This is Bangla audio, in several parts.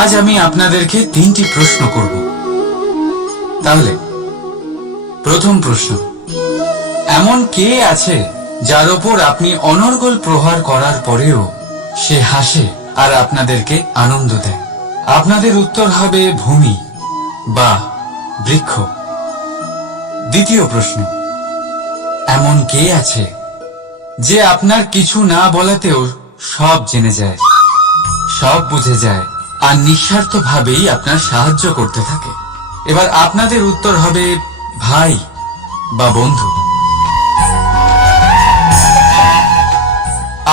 আজ আমি আপনাদেরকে 3টি প্রশ্ন করব। তাহলে প্রথম প্রশ্ন, এমন কে আছে যার ওপর আপনি অনর্গল প্রহার করার পরেও সে হাসে আর আপনাদেরকে আনন্দ দেয়? আপনাদের উত্তর হবে ভূমি বা বৃক্ষ। দ্বিতীয় প্রশ্ন, এমন কে আছে যে আপনার কিছু না বলাতেও সব জেনে যায়, সব বুঝে যায় আর নিঃস্বার্থভাবেই আপনার সাহায্য করতে থাকে? এবার আপনাদের উত্তর হবে ভাই বা বন্ধু।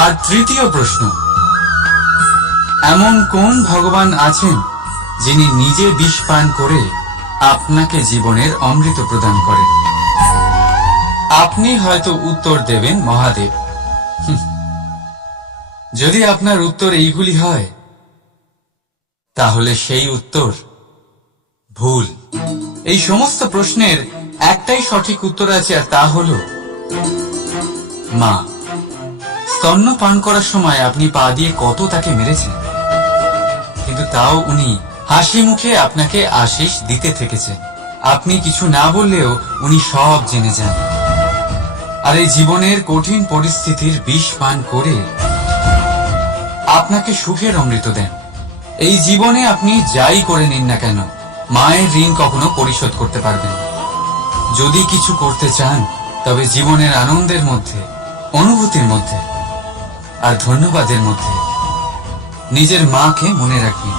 আর তৃতীয় প্রশ্ন, এমন কোন ভগবান আছেন যিনি নিজে বিষ পান করে আপনাকে জীবনের অমৃত প্রদান করেন? আপনি হয়তো উত্তর দেবেন মহাদেব। যদি আপনার উত্তর এইগুলি হয় তাহলে সেই উত্তর ভুল। এই সমস্ত প্রশ্নের একটাই সঠিক উত্তর আছে, আর তা হল মা। স্তন্য পান করার সময় আপনি পা দিয়ে কত তাকে মেরেছেন, কিন্তু তাও উনি হাসি মুখে আপনাকে আশিস দিতে থেকেছেন। আপনি কিছু না বললেও উনি সব জেনে যান, আর এই জীবনের কঠিন পরিস্থিতির বিষ পান করে আপনাকে সুখের অমৃত দেন। এই জীবনে আপনি যাই করে নিন না কেন, মায়ের ঋণ কখনো পরিশোধ করতে পারবেন না। যদি কিছু করতে চান তবে জীবনের আনন্দের মধ্যে, অনুভূতির মধ্যে আর ধন্যবাদের মধ্যে নিজের মাকে মনে রাখবেন,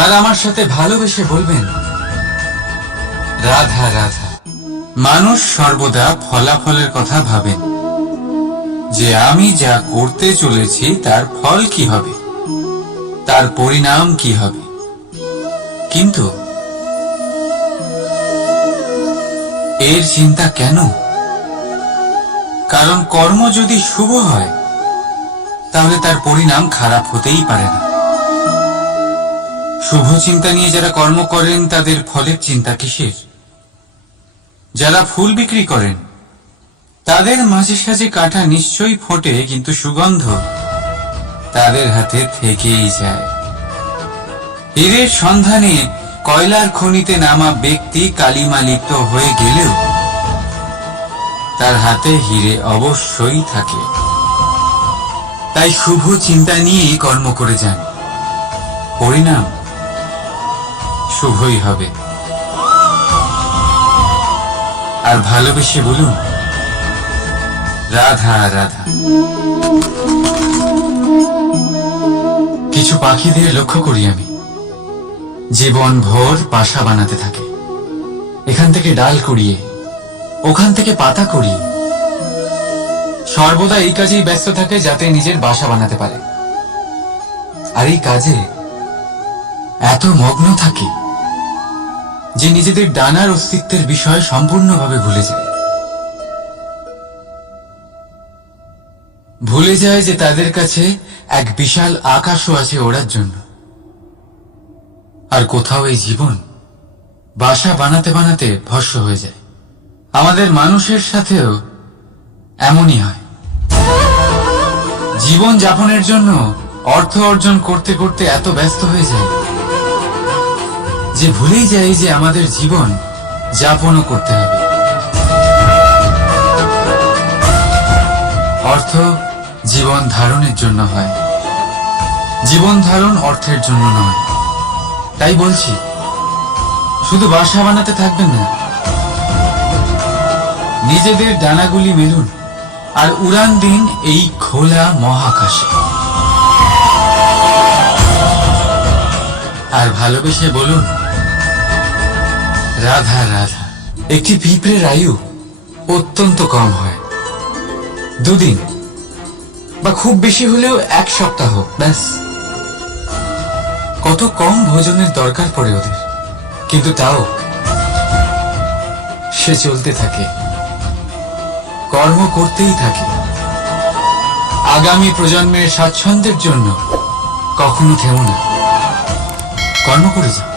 আর আমার সাথে ভালোবেসে বলবেন রাধা রাধা। মানুষ সর্বদা ফলাফলের কথা ভাবেন, যে আমি যা করতে চলেছি তার ফল কি হবে, তার পরিণাম কি হবে। কিন্তু এর চিন্তা কেন? কারণ কর্ম যদি শুভ হয় তাহলে তার পরিণাম খারাপ হতেই পারে না। শুভ চিন্তা নিয়ে যারা কর্ম করেন তাদের ফলের চিন্তা কিসের? যারা ফুল বিক্রি করেন তাদের মাঝে সাঝে কাঁটা নিশ্চয়ই ফোটে, কিন্তু সুগন্ধ তাদের হাতে থেকেই যায়। হীরের সন্ধানে কয়লার খনিতে নামা ব্যক্তি কালিমা লিপ্ত হয়ে গেলেও তার হাতে হীরে অবশ্যই থাকে। তাই শুভ চিন্তা নিয়েই কর্ম করে যান, পরিণাম শুভই হবে। আর ভালোবেসে বলুন রাধা রাধা। কিছু পাখিদের লক্ষ্য করি আমি, জীবন ভোর বাসা বানাতে থাকে। এখান থেকে ডাল কুড়িয়ে, ওখান থেকে পাতা কুড়িয়ে, সর্বদা এই কাজেই ব্যস্ত থাকে যাতে নিজের বাসা বানাতে পারে। আর এই কাজে এত মগ্ন থাকে যে নিজেদের ডানার অস্তিত্বের বিষয় সম্পূর্ণভাবে ভুলে যায়। ভুলে যায় যে তাদের কাছে এক বিশাল আকাশও আছে ওড়ার জন্য। আর কোথাও এই জীবন বাসা বানাতে বানাতে ভস্ম হয়ে যায়। আমাদের মানুষের সাথেও এমনই হয়। জীবন যাপনের জন্য অর্থ অর্জন করতে করতে এত ব্যস্ত হয়ে যায় যে ভুলেই যায় যে আমাদের জীবন যাপনও করতে হবে। অর্থ জীবন ধারণের জন্য হয়, জীবন ধারণ অর্থের জন্য নয়। তাই বলছি, শুধু বাসা বানাতে থাকবেন না, নিজেদের ডানাগুলি মেলুন আর উড়ান দিন এই খোলা মহাকাশে। আর ভালোবেসে বলুন রাধা রাধা। একটি পিঁপড়ের আয়ু অত্যন্ত কম হয়, 2 দিন বা খুব বেশি হলেও 1 সপ্তাহ, ব্যাস। কত কম ভোজনের দরকার পড়ে ওদের, কিন্তু তাও সে চলতে থাকে, কর্ম করতেই থাকে। আগামী প্রজন্মের স্বাচ্ছন্দ্যের জন্য কখনো থেমো না, কর্ম করে যাও,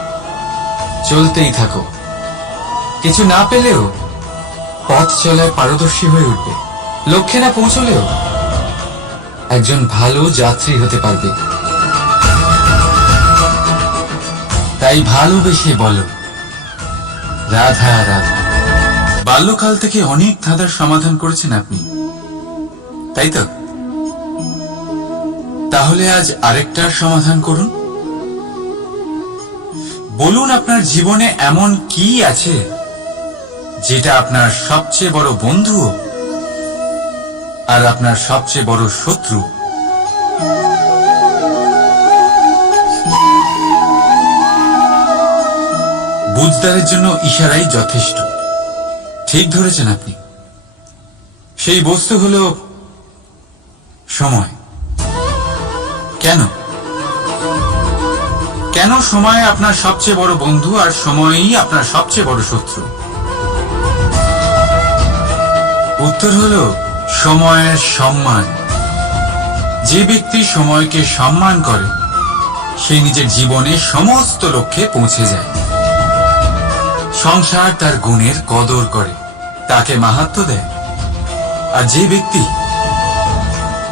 চলতেই থাকো। কিছু না পেলেও পথ চলায় পারদর্শী হয়ে উঠবে, লক্ষ্যে না পৌঁছলেও একজন ভালো যাত্রী হতে পারবে। তাই ভালোবেসে বলো রাধা রাধা। বাল্যকাল থেকে অনেক ধাঁধার সমাধান করেছেন আপনি, তাই তো? তাহলে আজ আরেকটার সমাধান করুন। বলুন আপনার জীবনে এমন কি আছে যেটা আপনার সবচেয়ে বড় বন্ধু আর আপনার সবচেয়ে বড় শত্রু। বুঝদারের জন্য ইশারাই যথেষ্ট। ঠিক ধরেছেন আপনি। সেই বস্তু হলো সময়। কেন কেন সময় আপনার সবচেয়ে বড় বন্ধু আর সময়ই আপনার সবচেয়ে বড় শত্রু? উত্তর হলো সময়ের সম্মান। যে ব্যক্তি সময়কে সম্মান করে সে নিজের জীবনে সমস্ত লক্ষ্যে পৌঁছে যায়। সংসার তার গুণের কদর করে, তাকে মাহাত্ম্য দেয়। আর যে ব্যক্তি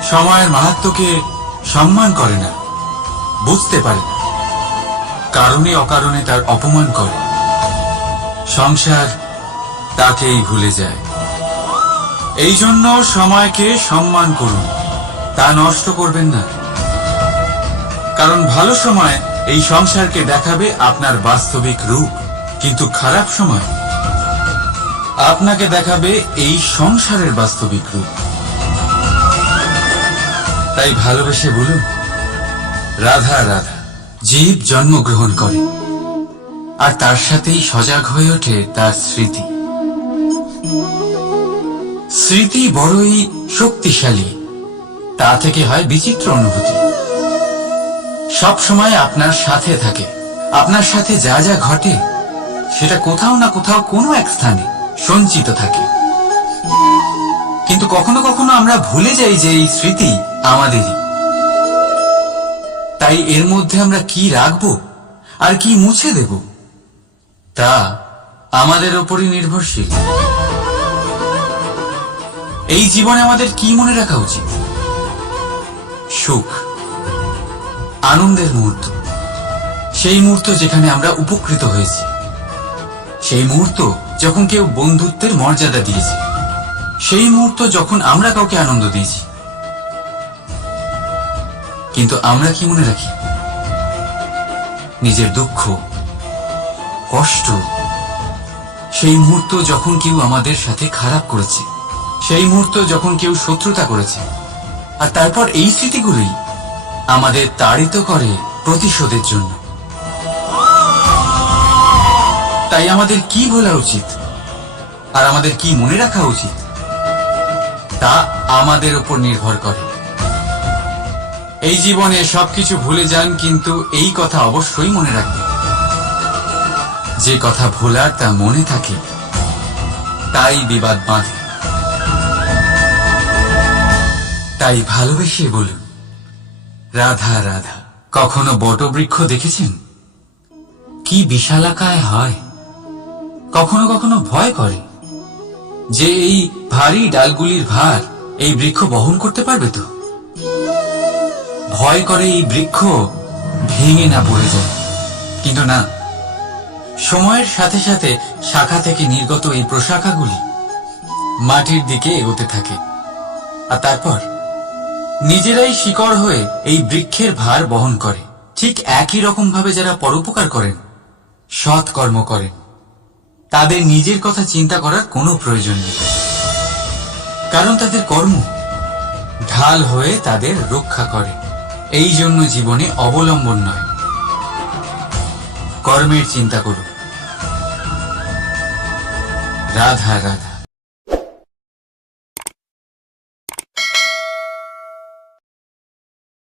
সময়ের মাহাত্ম্যকে সম্মান করে না, বুঝতে পারে না, কারণে অকারণে তার অপমান করে, সংসার তাকেই ভুলে যায়। এই জন্য সময়কে সম্মান করুন, তা নষ্ট করবেন না। কারণ ভালো সময় এই সংসারকে দেখাবে আপনার বাস্তবিক রূপ, কিন্তু খারাপ সময় আপনাকে দেখাবে এই সংসারের বাস্তবিক রূপ। তাই ভালোবেসে বলুন রাধা রাধা। জীব জন্মগ্রহণ করে আর তার সাথেই সজাগ হয়ে ওঠে তার স্মৃতি। স্মৃতি বড়ই শক্তিশালী, তা থেকে হয় বিচিত্র অনুভূতি। সব সময় আপনার সাথে থাকে। আপনার সাথে যা যা ঘটে সেটা কোথাও না কোথাও কোনো এক স্থানে সঞ্চিত থাকে। কিন্তু কখনো কখনো আমরা ভুলে যাই যে এই স্মৃতি আমাদেরই। তাই এর মধ্যে আমরা কি রাখবো আর কি মুছে দেব তা আমাদের উপরই নির্ভরশীল। এই জীবনে আমাদের কি মনে রাখা উচিত? সুখ, আনন্দের মুহূর্ত, সেই মুহূর্ত যেখানে আমরা উপকৃত হয়েছি, সেই মুহূর্ত যখন কেউ বন্ধুত্বের মর্যাদা দিয়েছে, সেই মুহূর্ত যখন আমরা কাউকে আনন্দ দিয়েছি। কিন্তু আমরা কি মনে রাখি? নিজের দুঃখ, কষ্ট, সেই মুহূর্ত যখন কেউ আমাদের সাথে খারাপ করেছে, সেই মুহূর্ত যখন কেউ শত্রুতা করেছে। আর তারপর এই স্মৃতিগুলোই আমাদের তাড়িত করে প্রতিশোধের জন্য। তাই আমাদের কি বলা উচিত আর আমাদের কি মনে রাখা উচিত তা আমাদের উপর নির্ভর করে। এই জীবনে সবকিছু ভুলে যান, কিন্তু এই কথা অবশ্যই মনে রাখবেন, যে কথা ভোলার তা মনে থাকে তাই বিবাদ বাঁধে। তাই ভালোবেসে বলুন রাধা রাধা। কখনো বটবৃক্ষ দেখেছেন? কি বিশালাকায় হয়। কখনো কখনো ভয় করে যে এই ভারী ডালগুলির ভার এই বৃক্ষ বহন করতে পারবে তো। ভয় করে এই বৃক্ষ ভেঙে না পড়ে যায়। কিন্তু না, সময়ের সাথে সাথে শাখা থেকে নির্গত এই প্রশাখাগুলি মাটির দিকে এগোতে থাকে। আর তারপর নিজেরাই শিকড় হয়ে এই বৃক্ষের ভার বহন করে। ঠিক একই রকম ভাবে যারা পরোপকার করেন, সৎ কর্ম করেন, তাদের নিজের কথা চিন্তা করার কোনো প্রয়োজন নেই। কারণ তাদের কর্ম ঢাল হয়ে তাদের রক্ষা করে। এই জন্য জীবনে অবলম্বন নয়, কর্মের চিন্তা করুন। রাধা রাধা।